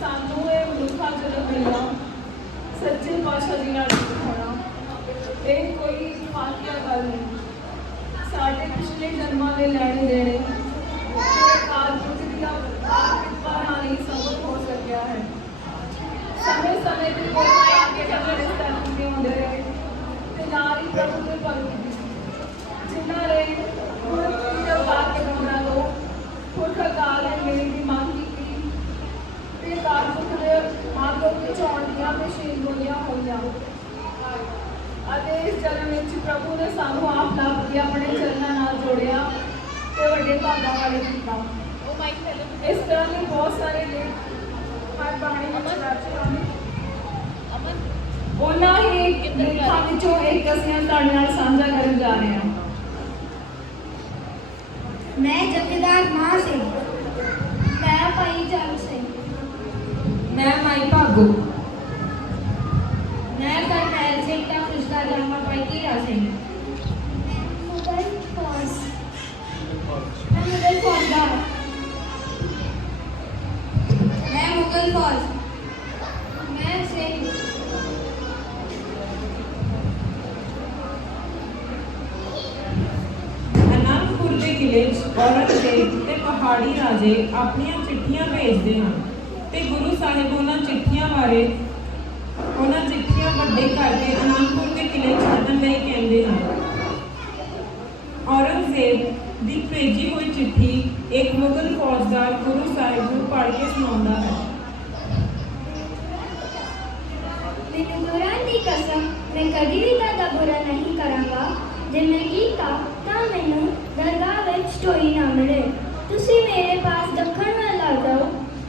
ਸਾਨੂੰ ਇਹ ਮਨੁੱਖਾ ਜਨਮ ਮਿਲਣਾ ਸੱਚੇ ਪਾਤਸ਼ਾਹ ਜੀ ਨਾਲ ਹੋਣਾ ਇਹ ਕੋਈ ਮਾਤਿਆ ਗੱਲ ਨਹੀਂ ਸਾਡੇ ਪਿਛਲੇ ਜਨਮਾਂ ਦੇ ਲੈਣੇ ਦੇਣੇ ਤੇ ਕਾਲ ਪੁਰਖ ਦੀ ਕਿਰਪਾ ਨਾਲ ਹੀ ਸੰਭਵ ਹੋ ਸਕਿਆ ਹੈ ਸਮੇਂ ਸਮੇਂ ਤੇ ਕੋਈ ਆ ਕੇ ਸਾਡੇ ਸਥਾਨ ਤੇ ਹੁੰਦੇ ਰਹੇ ਤੇ ਨਾਲ ਹੀ ਪ੍ਰਭੂ ਦੇ ਭਗਤ ਵੀ ਜਿਨ੍ਹਾਂ ਨੇ ਹੁਣ ਜਦ ਬਾਤ ਕੇ ਬੰਦਾ ਤੋਂ ਪੁਰਖ ਕਾਲ ਨੇ ਮੇਰੀ ਦੀ ਮੰਗ ਕੀਤੀ ਕਾਲ ਪੁਰਖ ਦੇ ਮਾਰਗੋਂ ਵਿੱਚ ਆਉਣ ਦੀਆਂ ਤੇ ਸ਼ੀਲ ਗੋਲੀਆਂ ਹੋਈਆਂ। ਅਤੇ ਇਸ ਜਨਮ ਵਿੱਚ ਪ੍ਰਭੂ ਨੇ ਸਾਨੂੰ ਆਪ ਲੱਭ ਕੇ ਆਪਣੇ ਚਰਨਾਂ ਨਾਲ ਜੋੜਿਆ ਤੇ ਵੱਡੇ ਭਾਗਾਂ ਵਾਲੇ ਕੀਤਾ। ਇਸ ਤਰ੍ਹਾਂ ਦੇ ਬਹੁਤ ਸਾਰੇ ਲੇਖ ਹਰ ਬਾਣੀ ਵਿੱਚ ਦਰਜ ਹਨ। ਉਹਨਾਂ ਹੀ ਲੇਖਾਂ ਵਿੱਚੋਂ ਇੱਕ ਅਸੀਂ ਤੁਹਾਡੇ ਨਾਲ ਸਾਂਝਾ ਕਰਨ ਜਾ ਰਹੇ ਹਾਂ। ਮੈਂ ਜਥੇਦਾਰ ਮਾਂ ਸਿੰਘ। ਮੈਂ ਭਾਈ ਜਨ ਸਿੰਘ। ਮੈਂ ਮਾਈ ਭਾਗੋ ਮੈਂ ਕਰਨੈਲ ਸਿੰਘ ਦਾ ਫਰਿਸ਼ਤਾ ਜਾਮਾ ਭਾਈ ਧੀਰਾ ਸਿੰਘ ਮੁਗਲ ਫੌਜ ਮੈਂ ਮੁਗਲ ਫੌਜ ਦਾ ਮੈਂ ਮੁਗਲ ਫੌਜ ਮੈਂ ਸਿੰਘ ਅਨੰਦਪੁਰ ਦੇ ਕਿਲੇ 'ਚ ਔਰੰਗਜ਼ੇਬ ਤੇ ਪਹਾੜੀ ਰਾਜੇ ਆਪਣੀਆਂ ਚਿੱਠੀਆਂ ਭੇਜਦੇ ਹਨ ਤੇ ਗੁਰੂ ਸਾਹਿਬ ਉਹਨਾਂ ਚਿੱਠੀਆਂ ਬਾਰੇ ਉਹਨਾਂ ਚਿੱਠੀਆਂ ਵੱਡੇ ਕਰਕੇ ਅਨੰਦਪੁਰ ਦੇ ਕਿਲੇ ਛੱਡਣ ਲਈ ਕਹਿੰਦੇ ਹਨ ਔਰੰਗਜ਼ੇਬ ਦੀ ਭੇਜੀ ਹੋਈ ਚਿੱਠੀ ਇੱਕ ਮੁਗਲ ਫੌਜਦਾਰ ਗੁਰੂ ਸਾਹਿਬ ਨੂੰ ਪੜ੍ਹ ਕੇ ਸੁਣਾਉਂਦਾ ਹੈ ਮੈਨੂੰ ਗੁਰਾਂ ਦੀ ਕਸਮ ਮੈਂ ਕਦੀ ਵੀ ਤੁਹਾਡਾ ਬੁਰਾ ਨਹੀਂ ਕਰਾਂਗਾ ਜੇ ਮੈਂ ਕੀਤਾ ਤਾਂ ਮੈਨੂੰ ਦਰਗਾਹ ਵਿੱਚ ਢੋਈ ਨਾ ਮਿਲੇ ਤੁਸੀਂ ਮੇਰੇ ਪਾਸ ਦੱਖਣ ਵੱਲ ਆ ਜਾਓ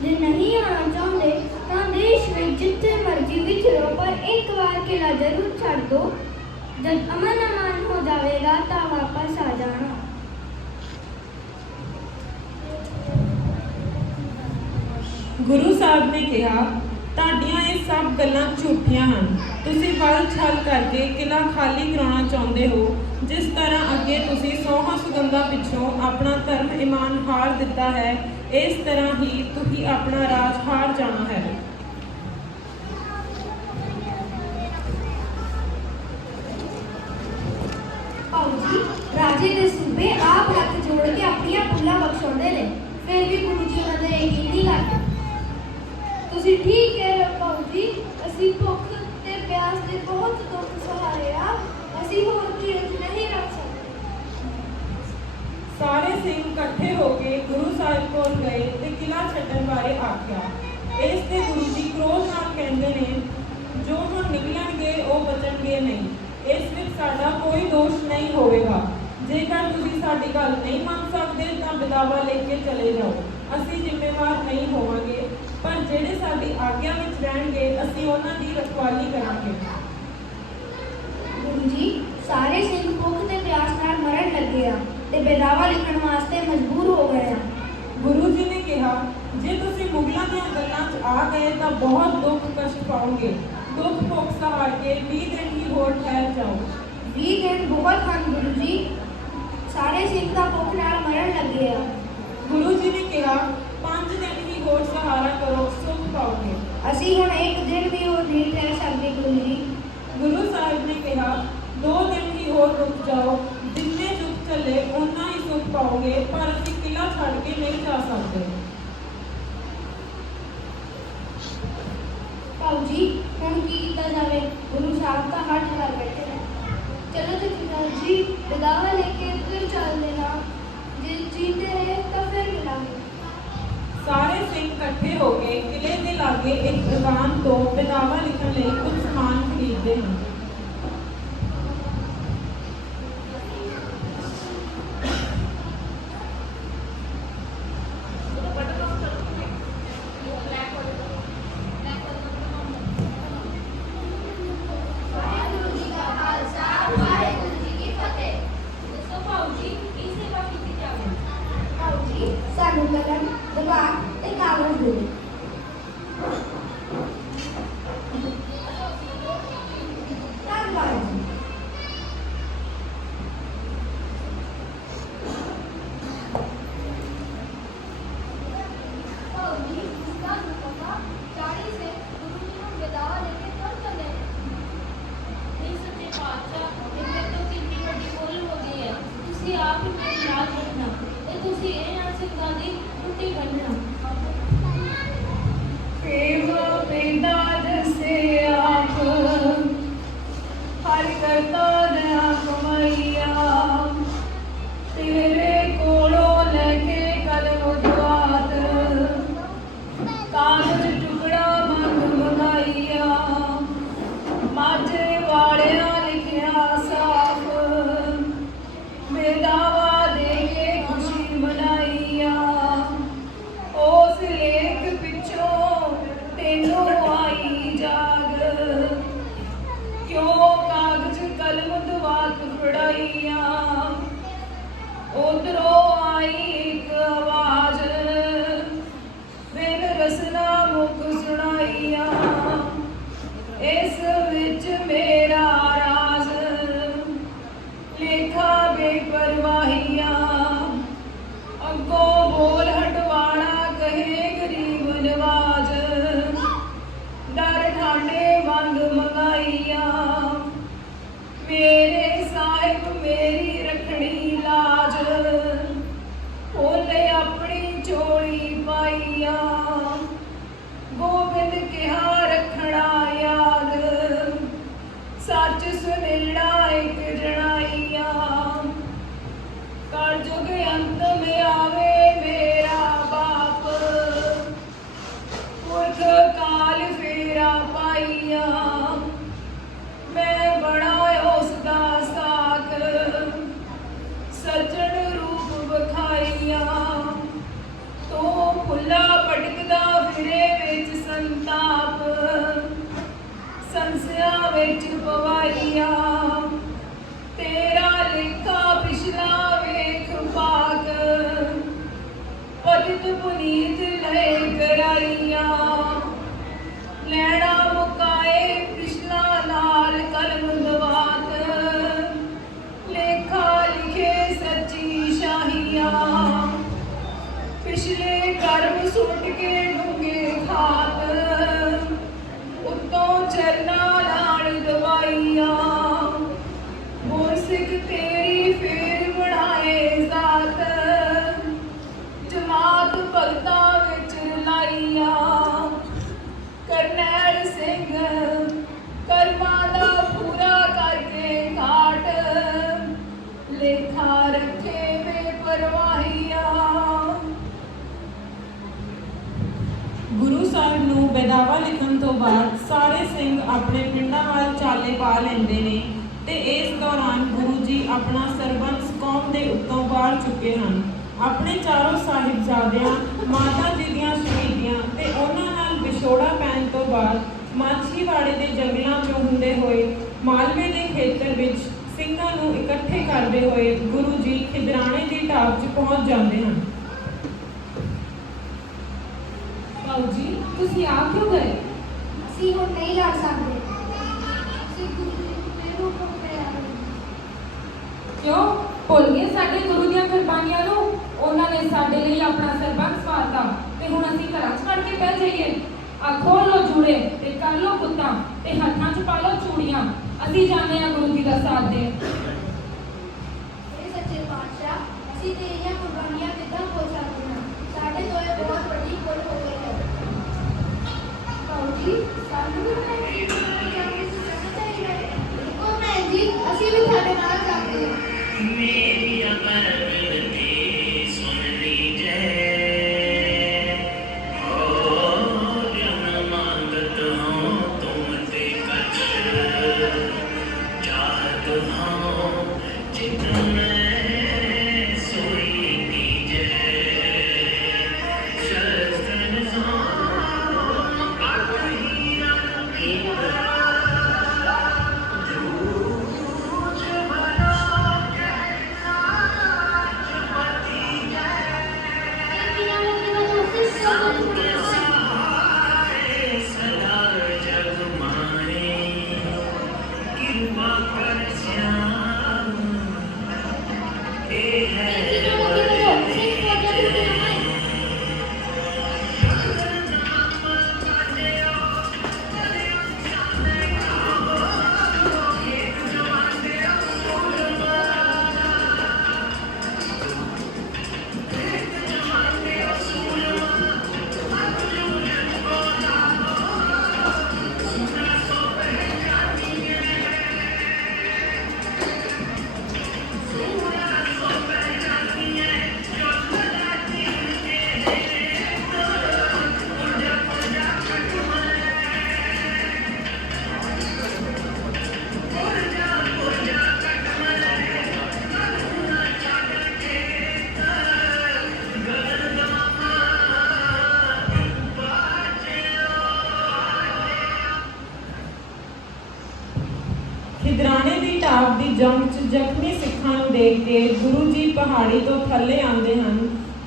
ਜੇ ਨਹੀਂ ਆਉਣਾ ਚਾਹੁੰਦੇ ਤਾਂ ਦੇਸ਼ ਵਿੱਚ ਜਿੱਥੇ ਮਰਜ਼ੀ ਵਿਚਰੋ ਪਰ ਇੱਕ ਵਾਰ ਕਿਲਾ ਜ਼ਰੂਰ ਛੱਡ ਦਿਓ ਜਦ ਅਮਨ ਅਮਾਨ ਹੋ ਜਾਵੇਗਾ ਤਾਂ ਵਾਪਸ ਆ ਜਾਣਾ ਗੁਰੂ ਸਾਹਿਬ ਨੇ ਕਿਹਾ ਤੁਹਾਡੀਆਂ ਇਹ ਸਭ ਗੱਲਾਂ ਝੂਠੀਆਂ ਹਨ ਤੁਸੀਂ ਬਲ ਛਲ ਕਰਕੇ ਕਿਲਾ ਖਾਲੀ ਕਰਾਉਣਾ ਚਾਹੁੰਦੇ ਹੋ ਜਿਸ ਤਰ੍ਹਾਂ ਅੱਗੇ ਤੁਸੀਂ ਸੋਹਾਂ ਸੁਗੰਧਾਂ ਪਿੱਛੋਂ ਆਪਣਾ ਧਰਮ ਇਮਾਨ ਹਾਰ ਦਿੱਤਾ ਹੈ ਇਸ ਤਰ੍ਹਾਂ ਹੀ ਤੁਸੀਂ ਆਪਣਾ ਰਾਜ ਹਾਰ ਜਾਣਾ ਹੈ ਸਾਡੀ ਗੱਲ ਨਹੀਂ ਮੰਨ ਸਕਦੇ ਤਾਂ ਵਿਦਾਵਾ ਲੈ ਕੇ ਚਲੇ ਜਾਓ ਅਸੀਂ ਜ਼ਿੰਮੇਵਾਰ ਨਹੀਂ ਹੋਵਾਂਗੇ ਪਰ ਜਿਹੜੇ ਸਾਡੀ ਆਗਿਆ ਵਿੱਚ ਰਹਿਣਗੇ ਅਸੀਂ ਉਹਨਾਂ ਦੀ ਰਖਵਾਲੀ ਕਰਾਂਗੇ ਗੁਰੂ ਜੀ ਸਾਰੇ ਸਿੰਘ ਭੁੱਖ ਤੇ ਪਿਆਸ ਨਾਲ ਮਰਨ ਲੱਗੇ ਆ ਤੇ ਬੇਦਾਵਾ ਲਿਖਣ ਵਾਸਤੇ ਮਜਬੂਰ ਹੋ ਗਏ ਆ ਗੁਰੂ ਜੀ ਨੇ ਕਿਹਾ ਜੇ ਤੁਸੀਂ ਮੁਗਲਾਂ ਦੀਆਂ ਗੱਲਾਂ 'ਚ ਆ ਗਏ ਤਾਂ ਬਹੁਤ ਦੁੱਖ ਕਸ਼ਟ ਪਾਓਗੇ ਦੁੱਖ ਭੋਗ ਸਹਾਰ ਕੇ 20 ਦਿਨ ਹੀ ਹੋਰ ਠਹਿਰ ਜਾਓ 20 ਦਿਨ ਬਹੁਤ ਹਨ ਗੁਰੂ ਜੀ ਸਾਰੇ ਸਿੰਘ ਤਾਂ ਭੁੱਖ ਨਾਲ ਮਰਨ ਲੱਗੇ ਆ ਗੁਰੂ ਜੀ ਨੇ ਕਿਹਾ 5 ਦਿਨ ਹੀ ਹੋਰ ਸਹਾਰਾ ਕਰੋ ਸੁਖ ਪਾਓਗੇ ਅਸੀਂ ਹੁਣ ਇੱਕ ਦਿਨ ਵੀ ਹੋਰ ਨਹੀਂ ਰਹਿ ਸਕਦੇ ਗੁਰੂ ਜੀ ਗੁਰੂ ਸਾਹਿਬ ਨੇ ਕਿਹਾ 2 ਦਿਨ ਹੀ ਹੋਰ ਰੁਕ ਜਾਓ ਜਿੰਨੇ ਦੁੱਖ ਚੱਲੇ ਉਨਾ ਹੀ ਸੁਖ ਪਾਓਗੇ ਪਰ ਅਸੀਂ ਕਿਲਾ ਛੱਡ ਕੇ ਨਹੀਂ ਜਾ ਸਕਦੇ ਭਾਊ ਜੀ ਹੁਣ ਕੀ ਕੀਤਾ ਜਾਵੇ ਗੁਰੂ ਸਾਹਿਬ ਤਾਂ ਹੱਟ ਕਰ ਬੈਠੇ ਨੇ ਚਲੋ ਤੇ ਜਨਾਬ ਜੀ ਬਦਾਵਾ ਲੈ ਕੇ ਫਿਰ ਚੱਲ ਦੇਣਾ ਜੇ ਜੀਤੇ ਰਹੇ ਤਾਂ ਫਿਰ ਮਿਲਾਂਗੇ ਸਾਰੇ ਸਿੰਘ ਇਕੱਠੇ ਹੋ ਕੇ ਕਿਲੇ ਦੇ ਲਾਗੇ ਇੱਕ ਦੁਕਾਨ ਤੋਂ ਵਿਦਾਵਾ ਲਿਖਣ ਲਈ ਕੁਝ ਸਮਾਨ ਖਰੀਦਦੇ ਹਨ ਮੇਰੀ ਰਖੜੀ ਲਾਜ। ਉਹਨੇ ਆਪਣੀ ਝੋਲੀ ਪਾਈਆ संताप। संस्या विच पवाइया तेरा लेखा पिछलावे कृपाक। पतित पुनीत लय कराइया लैणा मुकाए पिछला लाल कलम दवात लेखा लिखे सच्ची शाहिया। पिछले कर्म सुट के ਚਰਨਾ ਨਾਲ ਦਵਾਈਆਂ। ਹੋਰ ਤੇਰੀ ਫੇਰ ਬਣਾਏ ਜ਼ਾਤ। ਜਮਾਤ ਭਗਤਾਂ ਵਿੱਚ ਲਾਈਆਂ। ਕਰਨੈਲ ਸਿੰਘ, ਕਰਮਾਂ ਦਾ ਪੂਰਾ ਕਰਕੇ ਘਾਟ। ਲੇਖਾ ਰੱਖੇ ਵੇ ਪਰਵਾਹੀਆਂ। ਗੁਰੂ ਸਾਹਿਬ ਨੂੰ ਬੇਦਾਵਾ ਲਿਖਣ ਤੋਂ ਬਾਅਦ ਸਾਰੇ ਸਿੰਘ ਆਪਣੇ ਪਿੰਡਾਂ ਵੱਲ ਚਾਲੇ ਪਾ ਲੈਂਦੇ ਨੇ ਤੇ ਇਸ ਦੌਰਾਨ ਗੁਰੂ ਜੀ ਆਪਣਾ ਸਰਬੰਸ ਕੌਮ ਦੇ ਉੱਤੋਂ ਬਾਹਰ ਚੁੱਕੇ ਹਨ। ਆਪਣੇ ਚਾਰੋਂ ਸਾਹਿਬਜ਼ਾਦਿਆਂ, ਮਾਤਾ ਜੀ ਦੀਆਂ ਸ਼ਹੀਦੀਆਂ ਤੇ ਉਹਨਾਂ ਨਾਲ ਵਿਛੋੜਾ ਪੈਣ ਤੋਂ ਬਾਅਦ ਮਾਛੀਵਾੜੇ ਦੇ ਜੰਗਲਾਂ 'ਚੋਂ ਹੁੰਦੇ ਹੋਏ, ਮਾਲਵੇ ਦੇ ਖੇਤਰ ਵਿੱਚ ਸਿੰਘਾਂ ਨੂੰ ਇਕੱਠੇ ਕਰਦੇ ਹੋਏ ਗੁਰੂ ਜੀ ਖਿਦਰਾਣੇ ਦੀ ਢਾਬ 'ਚ ਪਹੁੰਚ ਜਾਂਦੇ ਹਨ। ਬਾਊ ਜੀ, ਤੁਸੀਂ ਆ ਕਿਉਂ ਗਏ? ਅਸੀਂ ਹੁਣ ਨਹੀਂ ਲੜ ਸਕਦੇ ਅਸੀਂ ਗੁਰੂ ਜੀ ਦੇ ਹੁਕਮ ਤੇ ਆ ਰਹੇ ਕਿਉਂ ਭੁੱਲ ਗਏ ਸਾਡੇ ਗੁਰੂ ਦੀਆਂ ਕੁਰਬਾਨੀਆਂ ਨੂੰ ਉਹਨਾਂ ਨੇ ਸਾਡੇ ਲਈ ਆਪਣਾ ਸਰਬੰਸ ਵਾਰਤਾ ਤੇ ਹੁਣ ਅਸੀਂ ਘਰਾਂ 'ਚ ਵੜ ਕੇ ਬਹਿ ਜਾਈਏ ਆ ਖੋਲ ਲੋ ਜੂੜੇ ਤੇ ਕਰ ਲੋ ਗੁੱਤਾਂ ਤੇ ਹੱਥਾਂ 'ਚ ਪਾ ਲੋ ਚੂੜੀਆਂ ਅਸੀਂ ਜਾਂਦੇ ਆ ਗੁਰੂ ਜੀ ਦਾ ਸਾਥ ਦੇਣ ਇਹ ਸੱਚੇ ਪਾਤਸ਼ਾਹ ਅਸੀਂ ਤੇਰੀਆਂ ਕੁਰਬਾਨੀਆਂ ਕਿੱਦਾਂ ਭੁੱਲ ਸਕਦੇ ਹਾਂ ਸਾਡੇ ਤੋਂ ਇਹ ਬਹੁਤ ਵੱਡੀ ਭੁੱਲ ਹੋ ਗਈ ਹੈ ਬਾਊ ਜੀ ਉਹ ਭੈਣ ਜੀ ਅਸੀਂ ਵੀ ਤੁਹਾਡੇ ਨਿਗਰਾਣੇ ਦੀ ਟਾਪ ਦੀ ਜੰਗ 'ਚ ਜ਼ਖਮੀ ਸਿੱਖਾਂ ਨੂੰ ਦੇਖ ਕੇ ਗੁਰੂ ਜੀ ਪਹਾੜੀ ਤੋਂ ਥੱਲੇ ਆਉਂਦੇ ਹਨ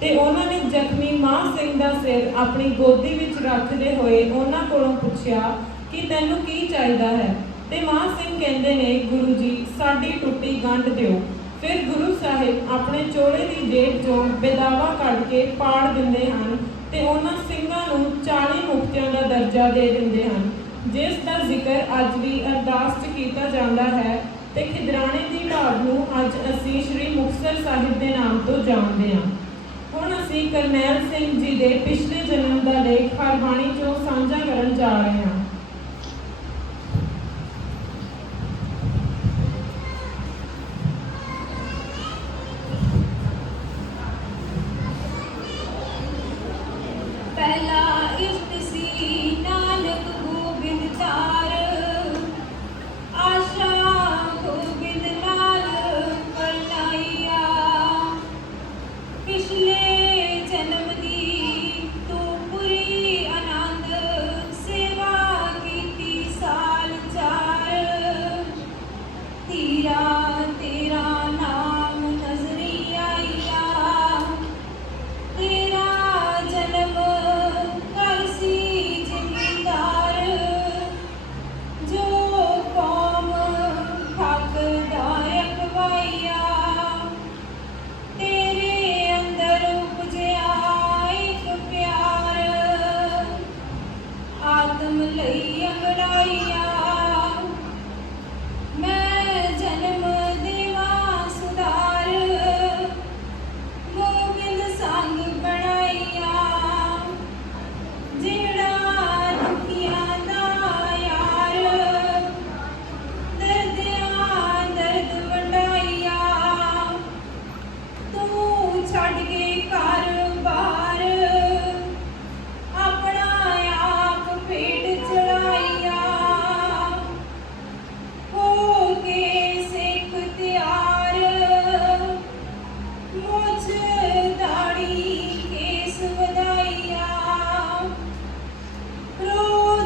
ਤੇ ਉਹਨਾਂ ਨੇ ਜ਼ਖਮੀ ਮਾਂ ਸਿੰਘ ਦਾ ਸਿਰ ਆਪਣੀ ਗੋਦੀ ਵਿੱਚ ਰੱਖਦੇ ਹੋਏ ਉਹਨਾਂ ਕੋਲੋਂ ਪੁੱਛਿਆ ਕਿ ਤੈਨੂੰ ਕੀ ਚਾਹੀਦਾ ਹੈ? ਤੇ ਮਾਂ ਸਿੰਘ ਕਹਿੰਦੇ ਨੇ, ਗੁਰੂ ਜੀ, ਸਾਡੀ ਟੁੱਟੀ ਗੰਢ ਦਿਓ। ਫਿਰ ਗੁਰੂ ਸਾਹਿਬ ਆਪਣੇ ਚੋਲੇ ਦੀ ਜੇਬ ਚੋਂ ਬੇਦਾਵਾ ਕੱਢ ਕੇ ਪਾੜ ਦਿੰਦੇ ਹਨ ਤੇ ਉਹਨਾਂ ਸਿੰਘਾਂ ਨੂੰ 40 ਮੁਕਤਿਆਂ ਦਾ ਦਰਜਾ ਦੇ ਦਿੰਦੇ ਹਨ। ਜਿਸ ਦਾ ਜ਼ਿਕਰ ਅੱਜ ਵੀ ਅਰਦਾਸ 'ਚ ਕੀਤਾ ਜਾਂਦਾ ਹੈ ਤੇ ਖਿਦਰਾਣੇ ਦੀ ਢਾਬ ਨੂੰ ਅੱਜ ਅਸੀਂ ਸ੍ਰੀ ਮੁਕਤਸਰ ਸਾਹਿਬ ਦੇ ਨਾਮ ਤੋਂ ਜਾਣਦੇ ਹਾਂ। ਹੁਣ ਅਸੀਂ ਕਰਨੈਲ ਸਿੰਘ ਜੀ ਦੇ ਪਿਛਲੇ ਜਨਮ ਦਾ ਲੇਖ ਹਰਬਾਣੀ 'ਚੋਂ ਸਾਂਝਾ ਕਰਨ ਜਾ ਰਹੇ ਹਾਂ।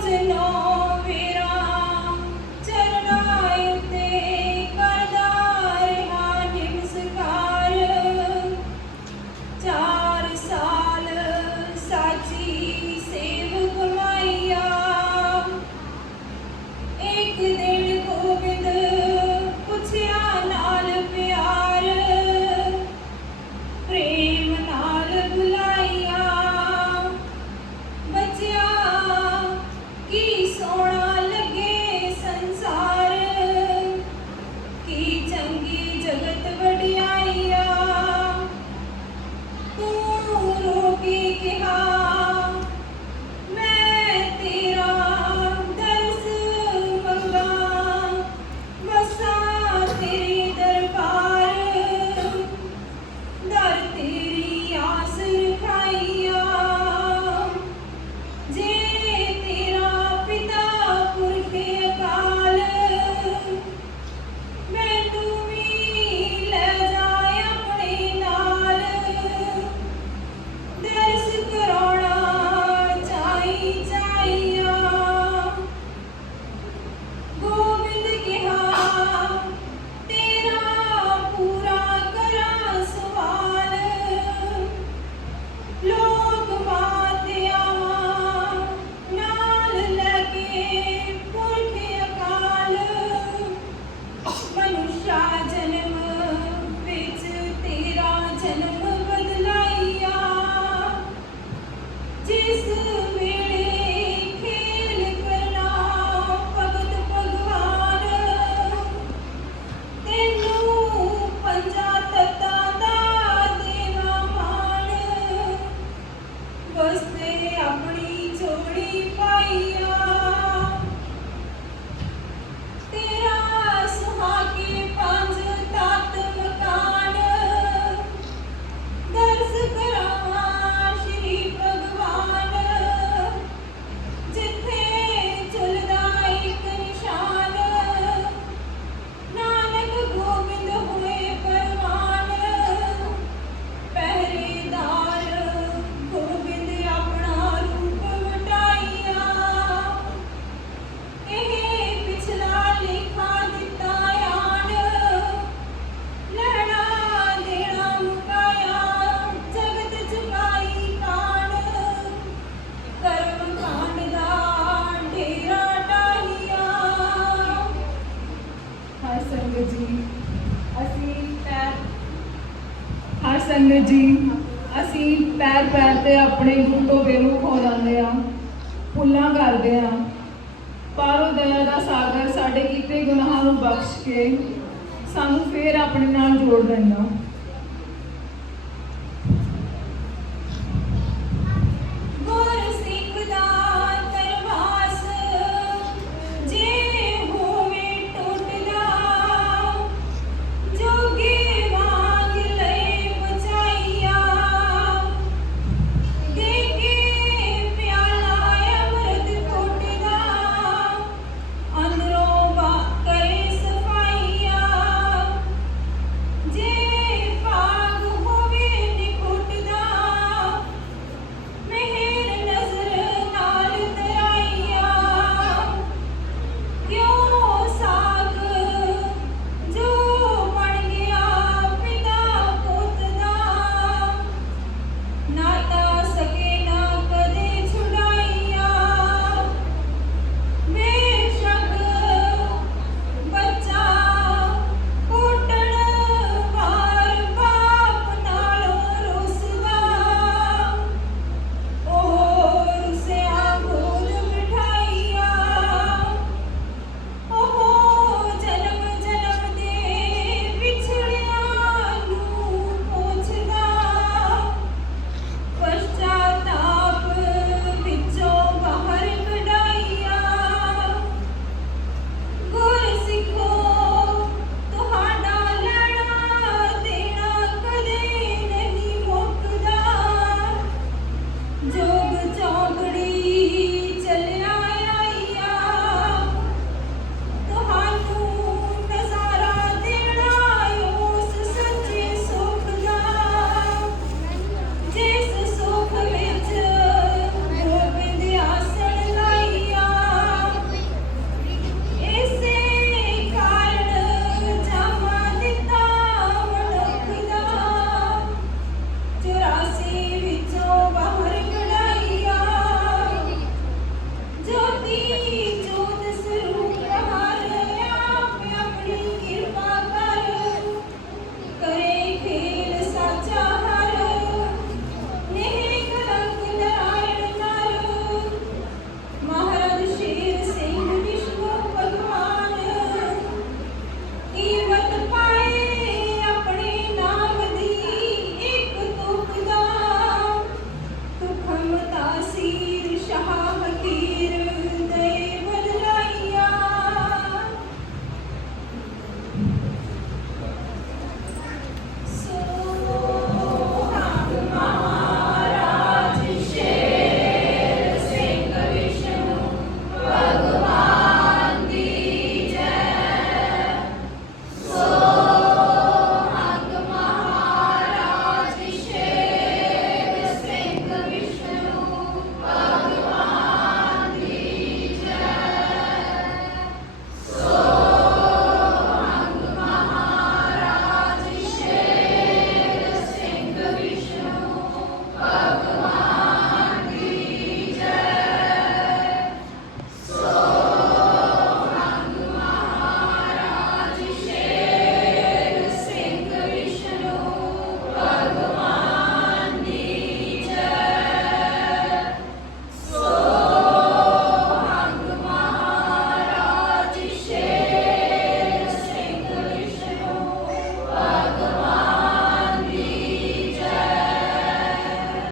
to ਸੰਗਤ ਜੀ, ਅਸੀਂ ਪੈਰ ਪੈਰ ਤੇ ਆਪਣੇ ਗੁਰੂ ਤੋਂ ਬੇਰੂਖ ਹੋ ਜਾਂਦੇ ਆ ਭੁੱਲਾਂ ਕਰਦੇ ਆ ਪਾਰੋ ਦਇਆ ਦਾ ਸਾਗਰ ਸਾਡੇ ਕੀਤੇ ਗੁਨਾਹਾਂ ਨੂੰ ਬਖਸ਼ ਕੇ ਸਾਨੂੰ ਫੇਰ ਆਪਣੇ ਨਾਲ ਜੋੜ ਲੈਂਦਾ